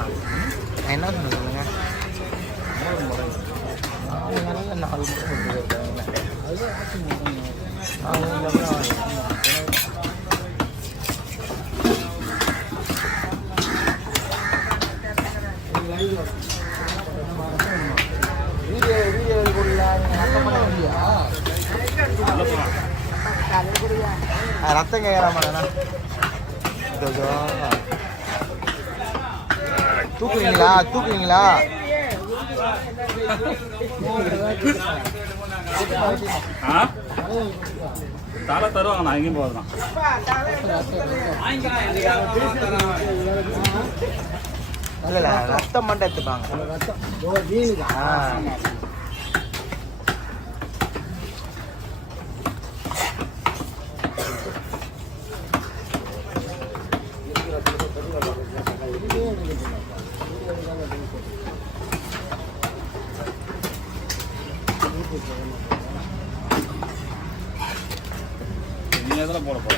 நான் என்ன சொன்ன சொல்லுங்க 3 முறை 4 முறை கொடுத்துருக்காங்க. ரத்தம் கேட்கறாமா தூக்குவீங்களா தலை தருவாங்க. நான் எங்கேயும் போதுதான் இல்ல ரத்தம் மட்டும் எடுத்துப்பாங்க. நீ எதில் போட போற?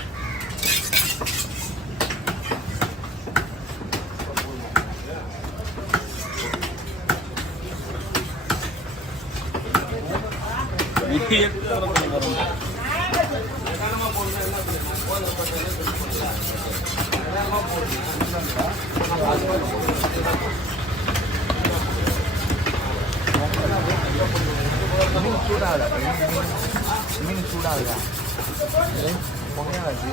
மீன் சூடாகுதா புகையாச்சு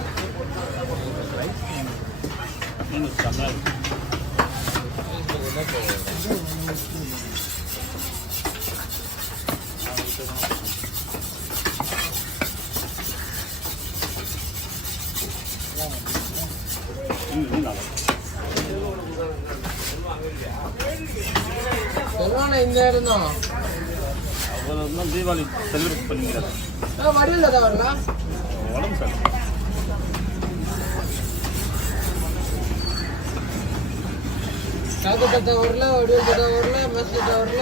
இந்த இடம் தான் தீபாவளி செலிப்ரேட் பண்ணிக்கிறாங்க. வடிவில் தான் வரலாம் உடம்பு சார் காக்கத்தா வரல வடிவில் தட்டா வரல மெஸ்ஸா வரல.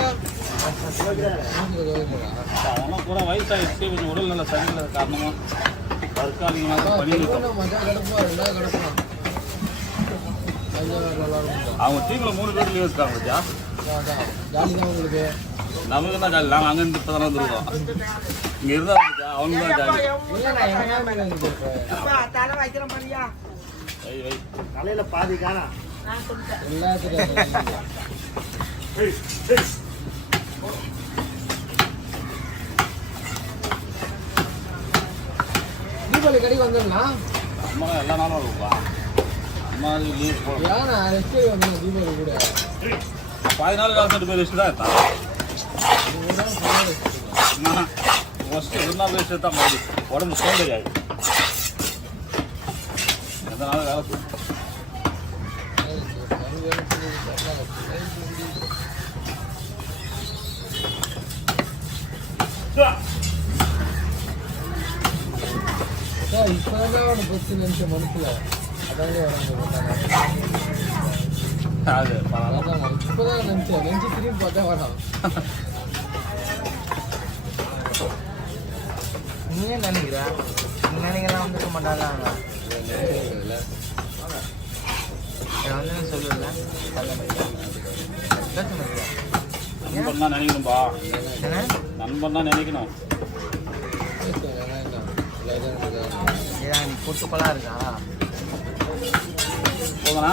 அதெல்லாம் கூட வயசாகிடுச்சு. கொஞ்சம் உடல் நல்ல சரியில்லாத காரணமாக தற்காலிகமாக அவங்க டீமில் 3 பேர் லீவ் இருக்காங்க. பத்தியா ஜாலி தான் உங்களுக்கு. நமக்கு தான் ஜாலி. நாங்கள் அங்கேருந்து இப்போ தானே வந்துருக்கோம். இங்கே இருந்தால் அவங்க தான் ஜாலி. தலையில பாதி காணா தீபாவளி கடைக்கு வந்துடலாம். அம்மா எல்லா நாளும் இருக்குப்பா. அம்மா லீவ் போடுறேன். ரெஸ்ட் வந்தேன் தீபாவளி கூட 14 நாள் பேர் ரெஸ்ட் தான் எடுத்தான். ஃபஸ்ட்டு 1 நாள் ரெஸ்ட் எடுத்தா மாதிரி உடம்பு சோம்பேறி ஆகிடும். எந்த நாளும் வேலை செய்யும். இப்பதான் அவனு பத்து நிமிஷம் மனசுல அதாங்க அது இப்பதான் நினைச்சேன். நெஞ்சு திரும்பி பார்த்தா வேணாம். நீ ஏன் நினைக்கிற? நினைக்கலாம் வந்துக்க மாட்டாங்க. சொல்லல நண்பன் தான் நினைக்கணும்பா. நண்பன் தான் நினைக்கணும். நீ பொட்டுப்பெல்லாம் இருக்கா போகணா?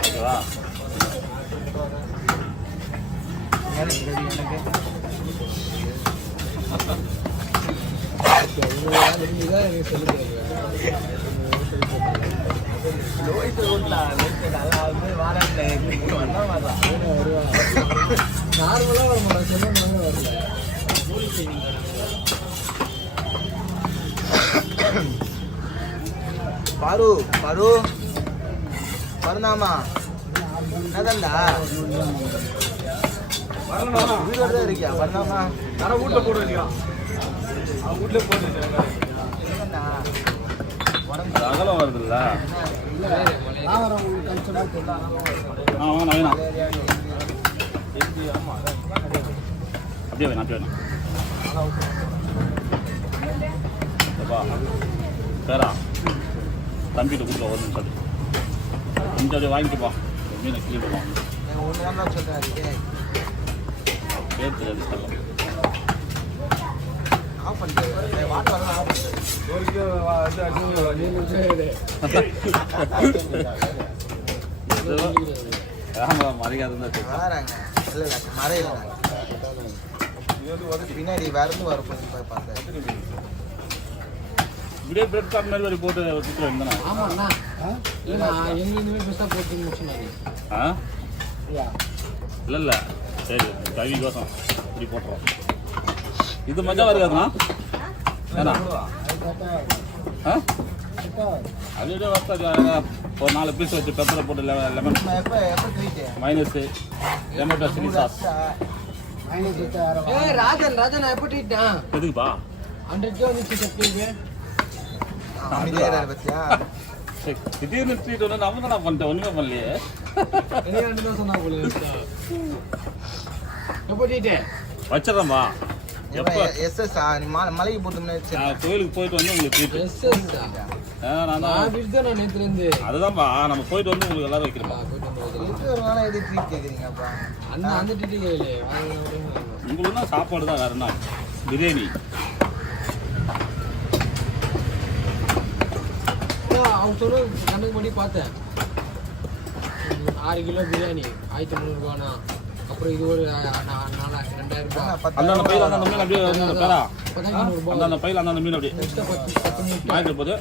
ஓகேவா? எனக்கு நார்மலா வர மாட்டேன். சொன்னாங்க வரல. பாரு பாரு பருந்தாமா என்னதான்டா வீடு இருக்கியா? பருந்தாமா வீட்டில் போட்டு வச்சுக்கலாம். வீட்டில் போட்டு அகலம் வருதுல்ல. வேணாம் அப்படியே வேணாம் அப்படியே வேணாம். பேரா தம்பிகிட்ட கொடுக்க 1 நிமிஷம் கொஞ்சம் அப்படியே வாங்கிட்டுப்பா. மீனை க்ளீன் பண்ணுவோம். ஒன்று தான் சொல்கிறேன் அதுக்கு பேர் தெரியாது சொல்லும். ஆஃப் பண்ணிட்டு வாட்டர் வந்து ஆஃப் ஆமாம் மறைக்காதுன்னு தான் தெரியும். வராங்க இல்லை இல்லை மறையில பின்னாடி வரந்து வர போய் பார்த்தேன். இப்படியே பிரெட் கார்ட் மாதிரி போட்டு சுற்று வேண்டாம். ஆமாண்ணா எங்கேயுமே பெருசாக போட்டு முடிச்சுனாங்க. ஆ இல்லை இல்லை சரி கவி கோசம் இப்படி போட்டுருவோம். இது மஜாவாக இருக்காதுண்ணா ஏன்னா ஆ அப்படியே வசதி ஒரு 4 பீஸ் வச்சு பெப்பரை போட்டு லெமன் எப்போ treat minus tomato chilli sauce. Rajan நான் எப்போ ட்ரீட்டேன் எதுக்குப்பா 100 வந்துச்சு சப்ளைக்கு. பத்தியா திடீர்னு ட்ரீட் ஒன்று நம்ம தான் பண்ணிட்டேன் ஒன்றுமே பண்ணலையே. தான் சொன்னா போல எப்போ ட்ரீட்டேன் வச்சிடறேன்பா. எப்போ எஸ்எஸ் மலைக்கு போட்டோம்னு நான் கோயிலுக்கு போயிட்டு வந்து உங்களுக்கு ட்ரீட் எஸ்எஸ் நான் தான் நான் நேற்றுலேருந்து அதுதான்ப்பா நம்ம போயிட்டு வந்து உங்களுக்கு எல்லாரும் வைக்கிறோம்ப்பா. ஒரு நாள் எது ட்ரீட் கேட்குறீங்கப்பா? அந்த ட்ரீட்டு கேட்கல உங்களுக்கு தான் சாப்பாடு தான் வேறு என்ன பிரியாணி. அவங்க சொல்ல கணக்கு பண்ணி பார்த்தேன் 6 கிலோ பிரியாணி 1300 அப்புறம் இது ஒரு 2000 ரூபாய். அந்தந்த பையில அந்த மீன் அப்படியே அந்த பேரா 1500 அந்தந்த பையில அந்த மீன் அப்படியே 10 வாங்கிட்டு போது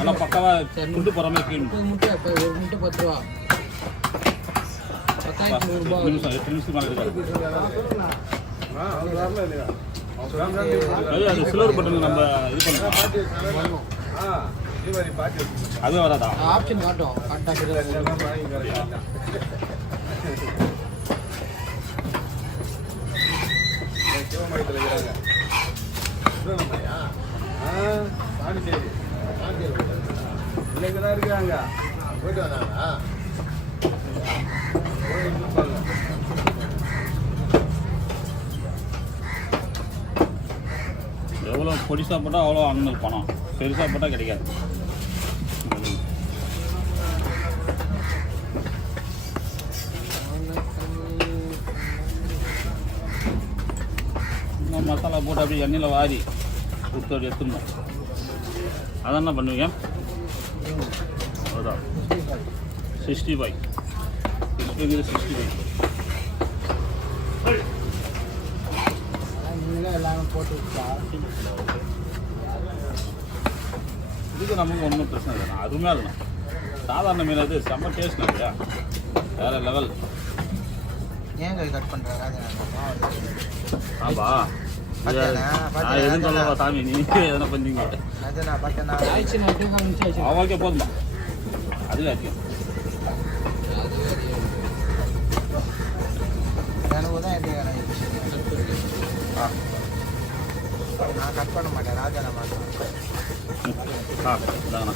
நல்லா பக்காவா துண்டு போகிற மாதிரி க்ளீன் முட்டை ஒரு முட்டை 10 ரூபா 10,100 ரூபாய். 8 நிமிஷம் மேலே இருக்காது. அது சில்வர் பட்டன் நம்ம இது பண்ணலாம். அது வராதா? ஆப்ஷன் காட்டும் இருக்காங்க போயிட்டு வந்தாங்க. எவ்வளோ பொடிசாக போட்டால் அவ்வளோ அண்ணனுக்கு பணம், பெருசாக போட்டால் கிடைக்காது. இன்னும் மசாலா போட்டு அப்படியே எண்ணெயில் வாரி கொடுத்து அப்படி எடுத்துடணும். அதான் என்ன பண்ணுவீங்க? அதுதான் 65 65. எல்லாரும் போட்டு இதுக்கு நமக்கு ஒன்றும் பிரச்சனை இல்லை. அருமையாக இருக்கணும். சாதாரண மீன் அது செம்ம டேஸ்ட் இல்லையா, வேறு லெவல். ஏன் கட் பண்ணுறாங்க? ஆமா நான் எதுவும் சொல்லவா சாமி, நீ எதனா பண்ணீங்க அவங்களுக்கே போதுமா? அதுவே அதிகம். எனக்கு தான் எப்படி நான் கட் பண்ண மாட்டேன், ராஜா நான் மாட்டேன். இந்தாங்கண்ணா.